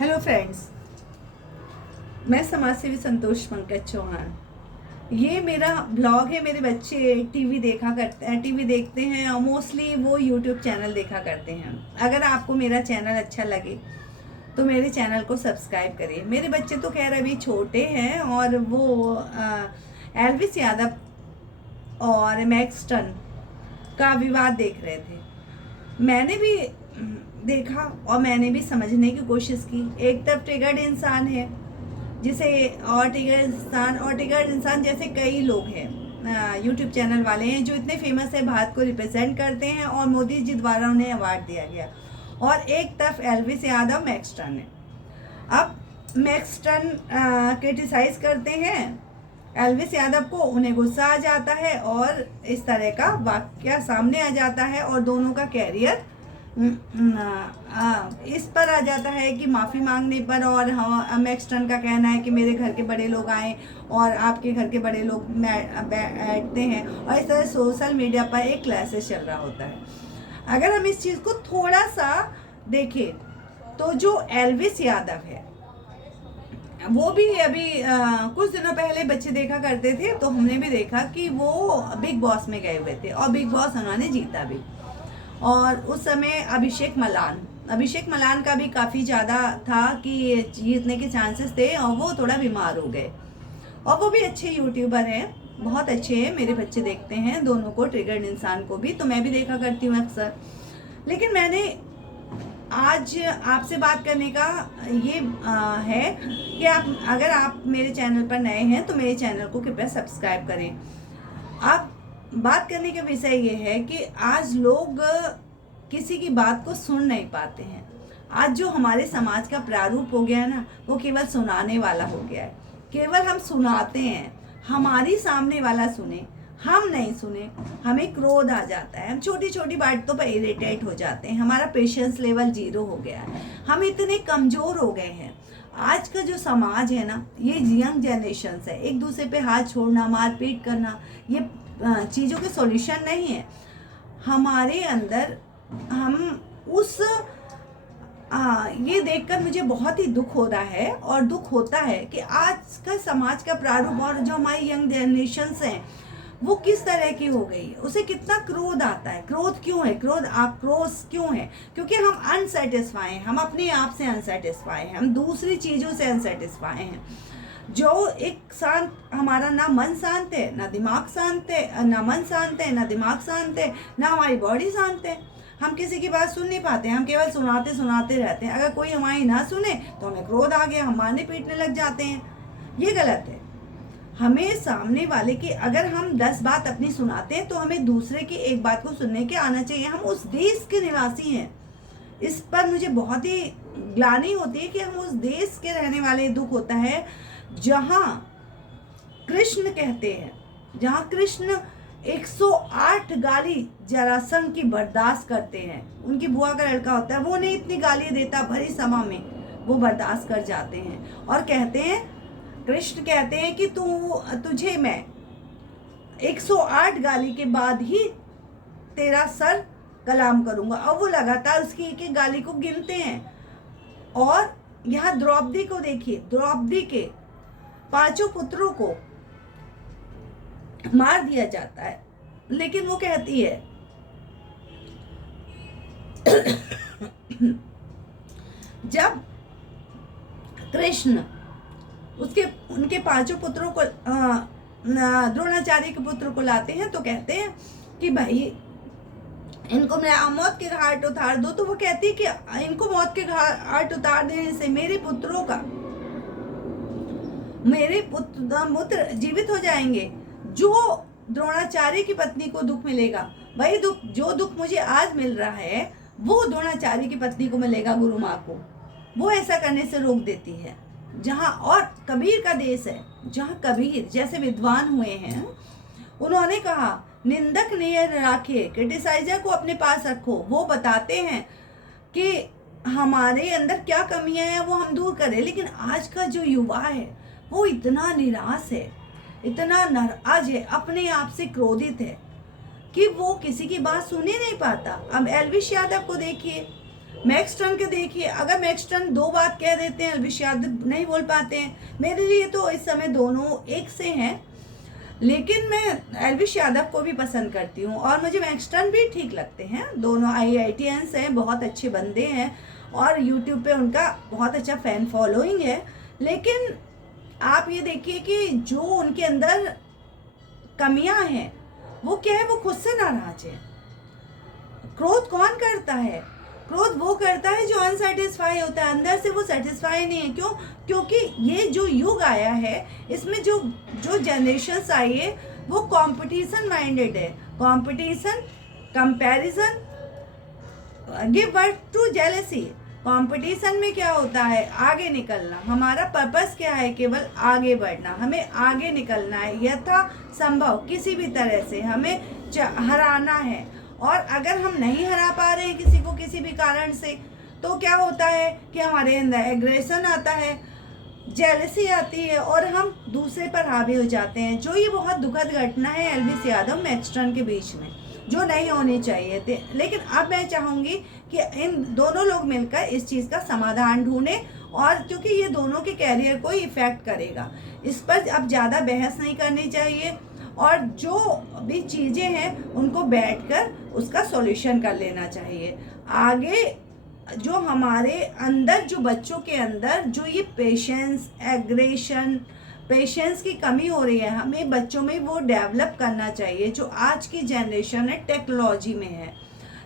Hello friends, मैं समाजसेवी संतोष पंकज चौहान। ये मेरा ब्लॉग है। मेरे बच्चे टीवी देखते हैं और मोस्टली वो यूट्यूब चैनल देखा करते हैं। अगर आपको मेरा चैनल अच्छा लगे तो मेरे चैनल को सब्सक्राइब करिए। मेरे बच्चे तो खैर अभी छोटे हैं और वो एल्विस यादव और मैक्स टन का विवाद देख रहे थे। मैंने भी देखा और मैंने भी समझने की कोशिश की। एक तरफ ट्रिगर्ड इंसान है जिसे ट्रिगर्ड इंसान जैसे कई लोग हैं, यूट्यूब चैनल वाले हैं जो इतने फेमस है, भारत को रिप्रेजेंट करते हैं और मोदी जी द्वारा उन्हें अवार्ड दिया गया। और एक तरफ एल्विस यादव मैक्स टन है। अब मैक्स टन क्रिटिसाइज करते हैं एल्विस यादव को, उन्हें गुस्सा आ जाता है और इस तरह का वाक्य सामने आ जाता है और दोनों का कैरियर इस पर आ जाता है कि माफ़ी मांगने पर। और मैक्स टन का कहना है कि मेरे घर के बड़े लोग आए और आपके घर के बड़े लोग बैठते हैं, और इस तरह सोशल मीडिया पर एक क्लैशेस चल रहा होता है। अगर हम इस चीज़ को थोड़ा सा देखें तो जो एल्विस यादव है वो भी अभी कुछ दिनों पहले बच्चे देखा करते थे, तो हमने भी देखा कि वो बिग बॉस में गए हुए थे और बिग बॉस उन्होंने जीता भी। और उस समय अभिषेक मलान का भी काफ़ी ज़्यादा था कि जीतने के चांसेस थे, और वो थोड़ा बीमार हो गए। और वो भी अच्छे यूट्यूबर हैं, बहुत अच्छे हैं। मेरे बच्चे देखते हैं दोनों को, ट्रिगर्ड इंसान को भी, तो मैं भी देखा करती हूँ अक्सर। लेकिन मैंने आज आपसे बात करने का ये है कि अगर आप मेरे चैनल पर नए हैं तो मेरे चैनल को कृपया सब्सक्राइब करें। अब बात करने का विषय ये है कि आज लोग किसी की बात को सुन नहीं पाते हैं। आज जो हमारे समाज का प्रारूप हो गया है ना, वो केवल सुनाने वाला हो गया है। केवल हम सुनाते हैं, हमारी सामने वाला सुने, हम नहीं सुने, हमें क्रोध आ जाता है। हम छोटी छोटी बातों पर इरिटेट हो जाते हैं। हमारा पेशेंस लेवल 0 हो गया है। हम इतने कमज़ोर हो गए हैं। आज का जो समाज है ना, ये यंग जनरेशन है, एक दूसरे पे हाथ छोड़ना, मारपीट करना, ये चीज़ों के सॉल्यूशन नहीं है। हमारे अंदर हम उस ये देखकर मुझे बहुत ही दुख हो रहा है और दुख होता है कि आज का समाज का प्रारूप और जो हमारी यंग जनरेशन्स हैं वो किस तरह की हो गई है। उसे कितना क्रोध आता है। क्रोध क्यों है? क्रोध आक्रोश क्यों है? क्योंकि हम अनसेटिस्फाई हैं, हम अपने आप से अनसेटिस्फाई हैं, हम दूसरी चीज़ों से अनसेटिस्फाई हैं। जो एक शांत, हमारा ना मन शांत है ना दिमाग शांत है, ना मन शांत है ना दिमाग शांत है, ना हमारी बॉडी शांत है। हम किसी की बात सुन नहीं पाते, हम केवल सुनाते सुनाते रहते हैं। अगर कोई हमारी ना सुने तो हमें क्रोध आ गया, हम मारने पीटने लग जाते हैं। ये गलत है। हमें सामने वाले की, अगर हम 10 बात अपनी सुनाते हैं तो हमें दूसरे की एक बात को सुनने के आना चाहिए। हम उस देश के निवासी हैं। इस पर मुझे बहुत ही ग्लानि होती है कि हम उस देश के रहने वाले। दुख होता है जहाँ कृष्ण कहते हैं, जहाँ कृष्ण 108 गाली जरासंध की बर्दाश्त करते हैं। उनकी बुआ का लड़का होता है, वो नहीं इतनी गाली देता, भरी सभा में वो बर्दाश्त कर जाते हैं और कहते हैं, कृष्ण कहते हैं कि तुझे मैं 108 गाली के बाद ही तेरा सर कलाम करूंगा। और वो लगातार उसकी एक एक गाली को गिनते हैं। और यहाँ द्रौपदी को देखिए, द्रौपदी के 5 पुत्रों को मार दिया जाता है, लेकिन वो कहती है जब कृष्ण उनके 5 पुत्रों को द्रोणाचार्य के पुत्र को लाते हैं तो कहते हैं कि भाई इनको मैं मौत के घाट उतार दो। तो वो कहती है कि इनको मौत के घाट उतार देने से मेरे पुत्र जीवित हो जाएंगे। जो द्रोणाचार्य की पत्नी को दुख मिलेगा, वही दुख जो दुख मुझे आज मिल रहा है वो द्रोणाचार्य की पत्नी को मिलेगा, गुरु माँ को। वो ऐसा करने से रोक देती है। जहाँ और कबीर का देश है, जहाँ कबीर जैसे विद्वान हुए हैं, उन्होंने कहा निंदक नियर राखे, क्रिटिसाइजर को अपने पास रखो। वो बताते हैं कि हमारे अंदर क्या कमियां हैं वो हम दूर करें। लेकिन आज का जो युवा है वो इतना निराश है, इतना नाराज है, अपने आप से क्रोधित है कि वो किसी की बात सुन ही नहीं पाता। अब एल्विस यादव को देखिए, मैक्स टन के देखिए, अगर मैक्स टन 2 बात कह देते हैं, एल्विश यादव नहीं बोल पाते हैं। मेरे लिए तो इस समय दोनों एक से हैं, लेकिन मैं एल्विश यादव को भी पसंद करती हूँ और मुझे मैक्स टन भी ठीक लगते हैं। दोनों IITians हैं, बहुत अच्छे बंदे हैं और यूट्यूब पे उनका बहुत अच्छा फ़ैन फॉलोइंग है। लेकिन आप ये देखिए कि जो उनके अंदर कमियां हैं वो क्या है, वो खुद से नाराज है। क्रोध कौन करता है? क्रोध वो करता है जो अनसेटिस्फाई होता है, अंदर से वो सेटिस्फाई नहीं है। क्यों? क्योंकि ये जो युग आया है, इसमें जो जो जनरेशन्स आई है वो कंपटीशन माइंडेड है। Competition, comparison give birth to jealousy. Competition में क्या होता है? आगे निकलना। हमारा पर्पस क्या है? केवल आगे बढ़ना। हमें आगे निकलना है, यथा संभव किसी भी तरह से हमें हराना है। और अगर हम नहीं हरा पा रहे हैं किसी को किसी भी कारण से, तो क्या होता है कि हमारे अंदर एग्रेशन आता है, जेलसी आती है और हम दूसरे पर हावी हो जाते हैं। जो ये बहुत दुखद घटना है एल्विश यादव मैक्स टन के बीच में, जो नहीं होनी चाहिए थे। लेकिन अब मैं चाहूँगी कि इन दोनों लोग मिलकर इस चीज़ का समाधान ढूंढें, और क्योंकि ये दोनों के कैरियर को इफ़ेक्ट करेगा, इस पर अब ज़्यादा बहस नहीं करनी चाहिए और जो भी चीज़ें हैं उनको बैठकर उसका सॉल्यूशन कर लेना चाहिए। आगे जो हमारे अंदर, जो बच्चों के अंदर जो ये पेशेंस, एग्रेशन, पेशेंस की कमी हो रही है, हमें बच्चों में वो डेवलप करना चाहिए। जो आज की जनरेशन है टेक्नोलॉजी में है,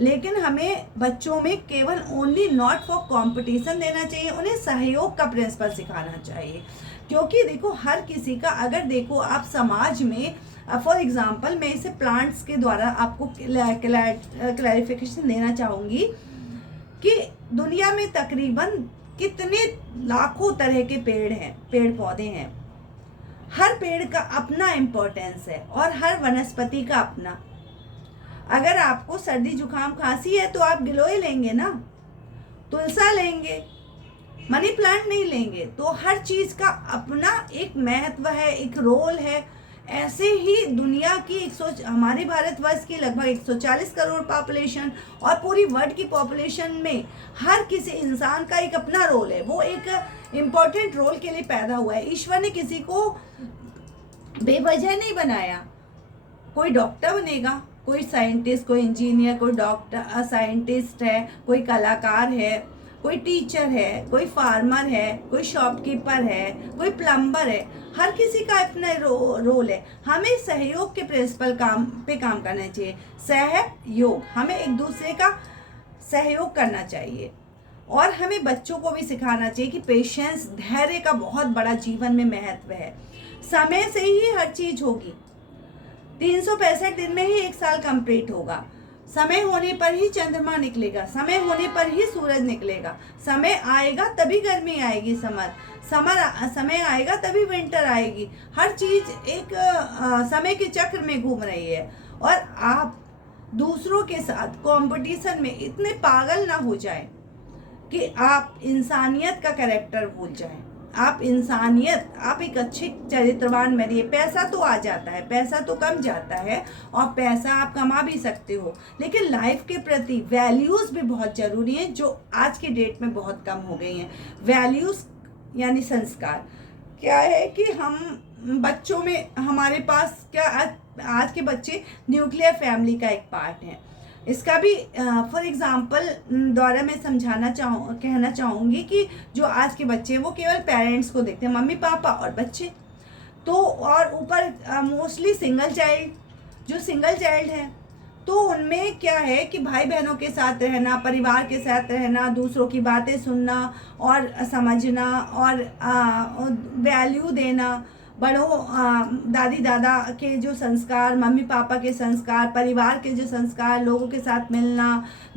लेकिन हमें बच्चों में केवल ओनली नॉट फॉर कंपटीशन देना चाहिए, उन्हें सहयोग का प्रिंसिपल सिखाना चाहिए। क्योंकि देखो हर किसी का, अगर देखो आप समाज में, फॉर एग्जांपल मैं इसे प्लांट्स के द्वारा आपको क्लैरिफिकेशन देना चाहूँगी कि दुनिया में तकरीबन कितने लाखों तरह के पेड़ हैं, पेड़ पौधे हैं। हर पेड़ का अपना इम्पोर्टेंस है और हर वनस्पति का अपना। अगर आपको सर्दी जुकाम खांसी है तो आप गिलोय लेंगे ना, तुलसा लेंगे, मनी प्लांट नहीं लेंगे। तो हर चीज़ का अपना एक महत्व है, एक रोल है। ऐसे ही दुनिया की हमारे भारतवर्ष की लगभग 140 करोड़ पॉपुलेशन और पूरी वर्ल्ड की पॉपुलेशन में हर किसी इंसान का एक अपना रोल है। वो एक इम्पोर्टेंट रोल के लिए पैदा हुआ है। ईश्वर ने किसी को बेवजह नहीं बनाया। कोई डॉक्टर बनेगा, कोई साइंटिस्ट, कोई इंजीनियर, कोई डॉक्टर साइंटिस्ट है, कोई कलाकार है, कोई टीचर है, कोई फार्मर है, कोई शॉपकीपर है, कोई प्लम्बर है। हर किसी का अपना रोल है। हमें सहयोग के प्रिंसिपल काम करना चाहिए। सहयोग, हमें एक दूसरे का सहयोग करना चाहिए और हमें बच्चों को भी सिखाना चाहिए कि पेशेंस, धैर्य का बहुत बड़ा जीवन में महत्व है। समय से ही हर चीज होगी। 365 दिन में ही 1 साल कंप्लीट होगा। समय होने पर ही चंद्रमा निकलेगा, समय होने पर ही सूरज निकलेगा। समय आएगा तभी गर्मी आएगी, समय आएगा तभी विंटर आएगी। हर चीज एक समय के चक्र में घूम रही है। और आप दूसरों के साथ कंपटीशन में इतने पागल ना हो जाएं कि आप इंसानियत का कैरेक्टर भूल जाएं। आप इंसानियत, आप एक अच्छे चरित्रवान बनिए। पैसा तो आ जाता है, पैसा तो कम जाता है और पैसा आप कमा भी सकते हो, लेकिन लाइफ के प्रति वैल्यूज़ भी बहुत ज़रूरी हैं, जो आज की डेट में बहुत कम हो गई हैं। वैल्यूज़ यानी संस्कार। क्या है कि हम बच्चों में, हमारे पास क्या आज के बच्चे न्यूक्लियर फैमिली का एक पार्ट हैं। इसका भी फॉर एग्जांपल द्वारा मैं कहना चाहूँगी कि जो आज के बच्चे हैं वो केवल पेरेंट्स को देखते हैं, मम्मी पापा और बच्चे। तो और ऊपर मोस्टली जो सिंगल चाइल्ड है, तो उनमें क्या है कि भाई बहनों के साथ रहना, परिवार के साथ रहना, दूसरों की बातें सुनना और समझना और वैल्यू देना, बड़ों, दादी दादा के जो संस्कार, मम्मी पापा के संस्कार, परिवार के जो संस्कार, लोगों के साथ मिलना,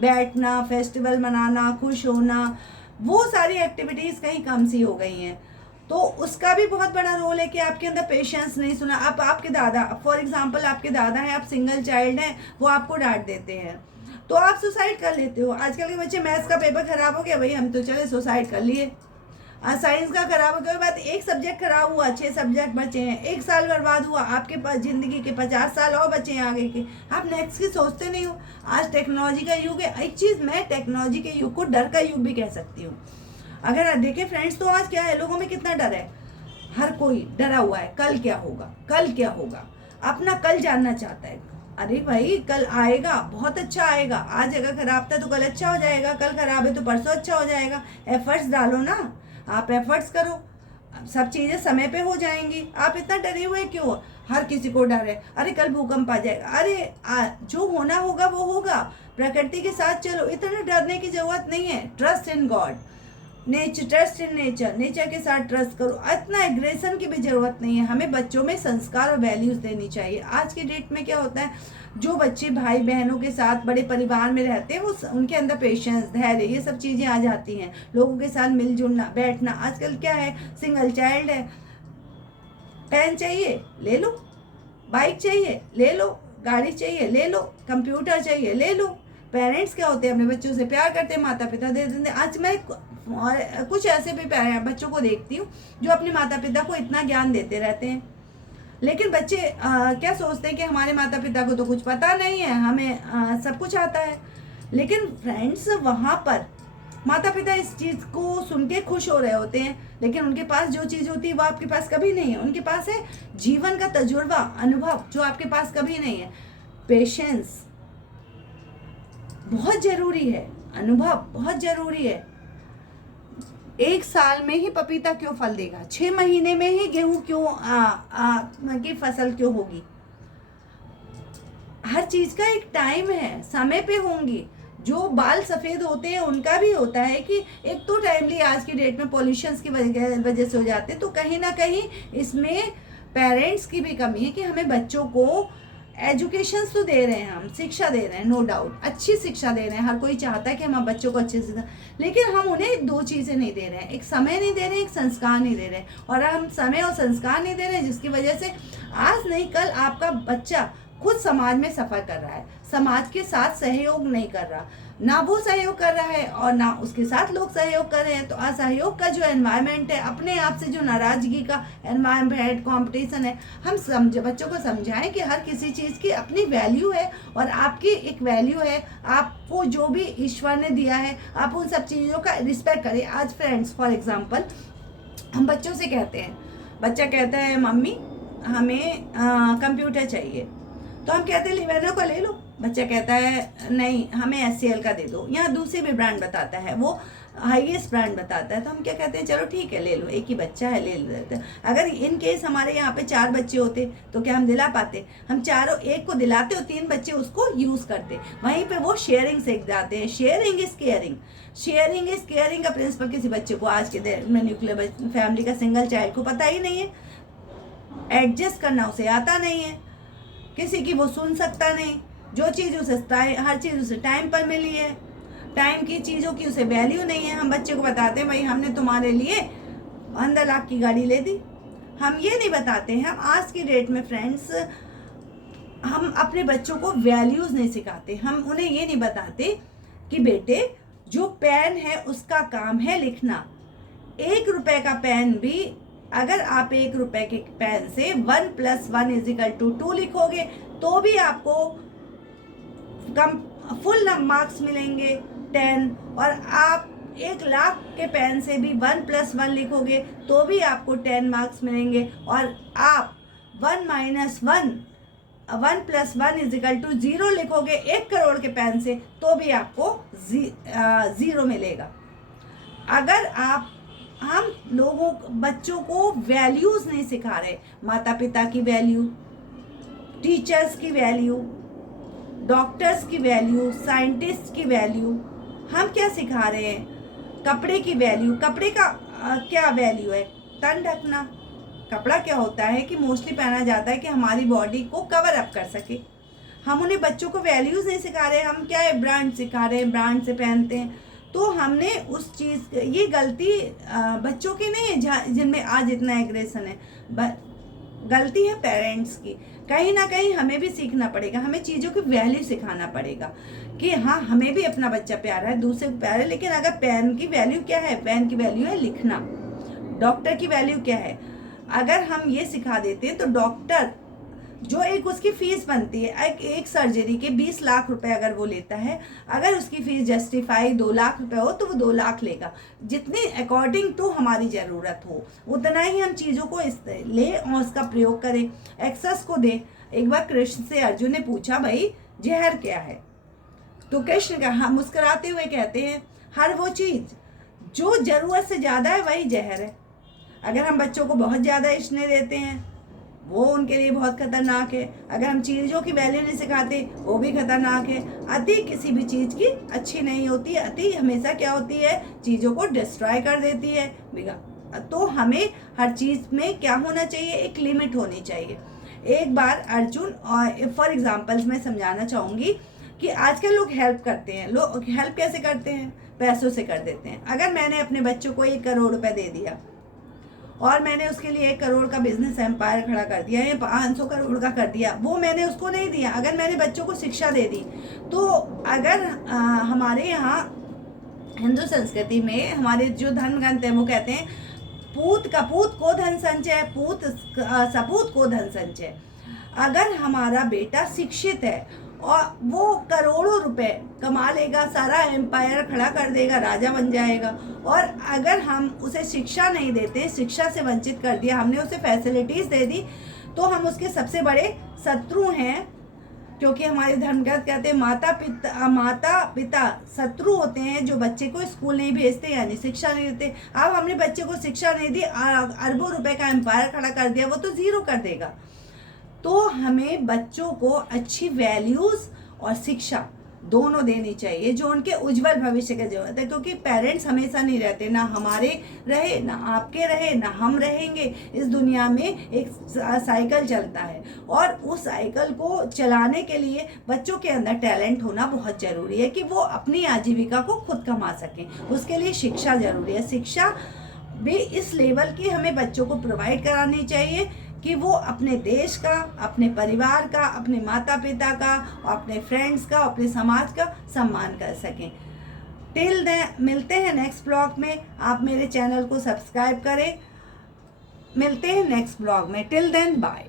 बैठना, फेस्टिवल मनाना, खुश होना, वो सारी एक्टिविटीज़ कहीं कम सी हो गई हैं। तो उसका भी बहुत बड़ा रोल है कि आपके अंदर पेशेंस नहीं सुना। अब आपके दादा, फॉर एग्जांपल आपके दादा हैं, आप सिंगल चाइल्ड हैं, वो आपको डांट देते हैं तो आप सुसाइड कर लेते हो। आजकल के बच्चे, मैथ्स का पेपर खराब हो गया भाई, हम तो चले सुसाइड कर लिए। साइंस का खराब हो, कोई बात, एक सब्जेक्ट खराब हुआ, 6 सब्जेक्ट बचे हैं, 1 साल बर्बाद हुआ, आपके पास ज़िंदगी के 50 साल और बचे हैं आगे के, आप नेक्स्ट की सोचते नहीं हो। आज टेक्नोलॉजी का युग है। एक चीज़, मैं टेक्नोलॉजी के युग को डर का युग भी कह सकती हूँ। अगर देखें फ्रेंड्स, तो आज क्या है, लोगों में कितना डर है, हर कोई डरा हुआ है, कल क्या होगा, कल क्या होगा, अपना कल जानना चाहता है। अरे भाई, कल आएगा, बहुत अच्छा आएगा, आज अगर खराब था तो कल अच्छा हो जाएगा, कल खराब है तो परसों अच्छा हो जाएगा। एफर्ट्स डालो ना, आप एफर्ट्स करो, सब चीज़ें समय पे हो जाएंगी। आप इतना डरे हुए क्यों? हर किसी को डर है, अरे कल भूकंप आ जाएगा, अरे जो होना होगा वो होगा, प्रकृति के साथ चलो, इतना डरने की जरूरत नहीं है। Trust in God, nature, trust in nature, nature के साथ ट्रस्ट करो। इतना एग्रेशन की भी जरूरत नहीं है। हमें बच्चों में संस्कार और वैल्यूज देनी चाहिए। आज की डेट में क्या होता है, जो बच्चे भाई बहनों के साथ बड़े परिवार में रहते हैं, वो उनके अंदर पेशेंस, धैर्य, ये सब चीज़ें आ जाती हैं। लोगों के साथ मिलजुलना, बैठना। आजकल क्या है, सिंगल चाइल्ड है, पेन चाहिए ले लो, बाइक चाहिए ले लो, गाड़ी चाहिए ले लो, कंप्यूटर चाहिए ले लो। पेरेंट्स क्या होते हैं, अपने बच्चों से प्यार करते हैं, माता पिता दे देते हैं। आज मैं और कुछ ऐसे भी बच्चों को देखती हूँ जो अपने माता पिता को इतना ज्ञान देते रहते हैं, लेकिन बच्चे क्या सोचते हैं कि हमारे माता पिता को तो कुछ पता नहीं है, हमें सब कुछ आता है। लेकिन फ्रेंड्स, वहाँ पर माता पिता इस चीज़ को सुन के खुश हो रहे होते हैं, लेकिन उनके पास जो चीज़ होती है वो आपके पास कभी नहीं है। उनके पास है जीवन का तजुर्बा, अनुभव, जो आपके पास कभी नहीं है। पेशेंस बहुत ज़रूरी है, अनुभव बहुत ज़रूरी है। 1 साल में ही पपीता क्यों फल देगा, 6 महीने में ही गेहूं क्यों की फसल क्यों होगी। हर चीज का एक टाइम है, समय पे होंगी। जो बाल सफेद होते हैं उनका भी होता है कि एक तो टाइमली आज की डेट में पॉल्यूशन की वजह से हो जाते हैं, तो कहीं ना कहीं इसमें पेरेंट्स की भी कमी है कि हमें बच्चों को एजुकेशन तो दे रहे हैं, हम शिक्षा दे रहे हैं, नो डाउट अच्छी शिक्षा दे रहे हैं। हर कोई चाहता है कि हम बच्चों को अच्छे से, लेकिन हम उन्हें 2 चीज़ें नहीं दे रहे हैं, एक समय नहीं दे रहे हैं, एक संस्कार नहीं दे रहे हैं। और हम समय और संस्कार नहीं दे रहे हैं, जिसकी वजह से आज नहीं कल आपका बच्चा खुद समाज में सफ़र कर रहा है, समाज के साथ सहयोग नहीं कर रहा, ना वो सहयोग कर रहा है और ना उसके साथ लोग सहयोग कर रहे हैं। तो असहयोग का जो एनवायरनमेंट है, अपने आप से जो नाराजगी का एनवायरनमेंट, कंपटीशन है, हम बच्चों को समझाएं कि हर किसी चीज़ की अपनी वैल्यू है और आपकी एक वैल्यू है। आपको जो भी ईश्वर ने दिया है, आप उन सब चीज़ों का रिस्पेक्ट करें। आज फ्रेंड्स, फॉर एग्जाम्पल, हम बच्चों से कहते हैं, बच्चा कहता है मम्मी हमें कंप्यूटर चाहिए, तो हम कहते हैं लिवेनो का ले लो। बच्चा कहता है नहीं हमें SCL का दे दो, यहाँ दूसरे भी ब्रांड बताता है, वो हाईएस्ट ब्रांड बताता है, तो हम क्या कहते हैं चलो ठीक है ले लो, एक ही बच्चा है ले लेते हैं। अगर इन केस हमारे यहाँ पे 4 बच्चे होते तो क्या हम दिला पाते? हम चारों एक को दिलाते और 3 बच्चे उसको यूज़ करते। वहीं पे वो शेयरिंग सीख जाते हैं। Sharing is caring, sharing is caring का प्रिंसिपल किसी बच्चे को आज के दिन में, न्यूक्लियर फैमिली का सिंगल चाइल्ड को पता ही नहीं है। एडजस्ट करना उसे आता नहीं है, किसी की वो सुन सकता नहीं। जो चीज़ उसे हर चीज़ उसे टाइम पर मिली है, टाइम की चीज़ों की उसे वैल्यू नहीं है। हम बच्चे को बताते हैं भाई हमने तुम्हारे लिए 15 लाख की गाड़ी ले दी, हम ये नहीं बताते हैं। हम आज की डेट में फ्रेंड्स, हम अपने बच्चों को वैल्यूज़ नहीं सिखाते। हम उन्हें ये नहीं बताते कि बेटे जो पेन है उसका काम है लिखना। 1 रुपए का पेन भी, अगर आप 1 रुपए के पेन से 1 + 1 = 2 लिखोगे तो भी आपको कम फुल मार्क्स मिलेंगे 10। और आप 1 लाख के पेन से भी 1 + 1 लिखोगे तो भी आपको 10 मार्क्स मिलेंगे। और आप 1 - 1 1 + 1 = 0 लिखोगे 1 करोड़ के पेन से तो भी आपको 0 मिलेगा। अगर हम लोगों बच्चों को वैल्यूज़ नहीं सिखा रहे, माता पिता की वैल्यू, टीचर्स की वैल्यू, डॉक्टर्स की वैल्यू, साइंटिस्ट की वैल्यू, हम क्या सिखा रहे हैं? कपड़े की वैल्यू, कपड़े का क्या वैल्यू है? तन ढकना। कपड़ा क्या होता है कि मोस्टली पहना जाता है कि हमारी बॉडी को कवर अप कर सके। हम उन्हें बच्चों को वैल्यूज़ नहीं सिखा रहे, हम क्या है ब्रांड सिखा रहे हैं, ब्रांड से पहनते हैं। तो हमने उस चीज़, ये गलती बच्चों की नहीं है जिनमें आज इतना एग्रेशन है, गलती है पेरेंट्स की। कहीं ना कहीं हमें भी सीखना पड़ेगा, हमें चीज़ों की वैल्यू सिखाना पड़ेगा कि हाँ हमें भी अपना बच्चा प्यारा है, दूसरे को प्यारा है। लेकिन अगर पेन की वैल्यू क्या है? पेन की वैल्यू है लिखना। डॉक्टर की वैल्यू क्या है। अगर हम ये सिखा देते हैं तो डॉक्टर जो एक उसकी फीस बनती है, एक सर्जरी के 20 लाख रुपए अगर वो लेता है, अगर उसकी फीस जस्टिफाई 2 लाख रुपए हो तो वो 2 लाख लेगा, जितनी अकॉर्डिंग टू हमारी ज़रूरत हो उतना ही हम चीज़ों को ले और उसका प्रयोग करें, एक्सेस को दें। एक बार कृष्ण से अर्जुन ने पूछा, भाई जहर क्या है, तो कृष्ण का मुस्कुराते हुए कहते हैं, हर वो चीज़ जो ज़रूरत से ज़्यादा है वही जहर है। अगर हम बच्चों को बहुत ज़्यादा स्नेह देते हैं वो उनके लिए बहुत खतरनाक है। अगर हम चीज़ों की वैल्यू नहीं सिखाते वो भी खतरनाक है। अति किसी भी चीज़ की अच्छी नहीं होती, अति हमेशा क्या होती है, चीज़ों को डिस्ट्रॉय कर देती है, तो हमें हर चीज़ में क्या होना चाहिए, एक लिमिट होनी चाहिए। एक बार अर्जुन, और फॉर एग्जाम्पल्स मैं समझाना चाहूँगी कि आजकल लोग हेल्प करते हैं। लोग हेल्प कैसे करते हैं, पैसों से कर देते हैं। अगर मैंने अपने बच्चों को 1 करोड़ रुपए दे दिया और मैंने उसके लिए 1 करोड़ का बिजनेस एम्पायर खड़ा कर दिया या 500 करोड़ का कर दिया, वो मैंने उसको नहीं दिया। अगर मैंने बच्चों को शिक्षा दे दी, तो अगर हमारे यहाँ हिंदू संस्कृति में हमारे जो धर्म ग्रंथ हैं वो कहते हैं, पूत कपूत को धन संचय, पूत सपूत को धन संचय। अगर हमारा बेटा शिक्षित है और वो करोड़ों रुपए कमा लेगा, सारा एम्पायर खड़ा कर देगा, राजा बन जाएगा। और अगर हम उसे शिक्षा नहीं देते, शिक्षा से वंचित कर दिया, हमने उसे फैसिलिटीज़ दे दी, तो हम उसके सबसे बड़े शत्रु हैं। क्योंकि हमारे धर्मग्रंथ कहते हैं माता पिता शत्रु होते हैं जो बच्चे को स्कूल नहीं भेजते, यानी शिक्षा नहीं देते। अब हमने बच्चे को शिक्षा नहीं दी, अरबों रुपए का एम्पायर खड़ा कर दिया, वो तो ज़ीरो कर देगा। तो हमें बच्चों को अच्छी वैल्यूज़ और शिक्षा दोनों देनी चाहिए जो उनके उज्जवल भविष्य की जरूरत है। क्योंकि पेरेंट्स हमेशा नहीं रहते, ना हमारे रहे ना आपके रहे ना हम रहेंगे। इस दुनिया में एक साइकिल चलता है और उस साइकिल को चलाने के लिए बच्चों के अंदर टैलेंट होना बहुत ज़रूरी है कि वो अपनी आजीविका को खुद कमा सकें। उसके लिए शिक्षा ज़रूरी है। शिक्षा भी इस लेवल की हमें बच्चों को प्रोवाइड करानी चाहिए कि वो अपने देश का, अपने परिवार का, अपने माता पिता का, अपने फ्रेंड्स का, अपने समाज का सम्मान कर सकें। टिल देन मिलते हैं नेक्स्ट ब्लॉग में। आप मेरे चैनल को सब्सक्राइब करें। मिलते हैं नेक्स्ट ब्लॉग में। Till then bye.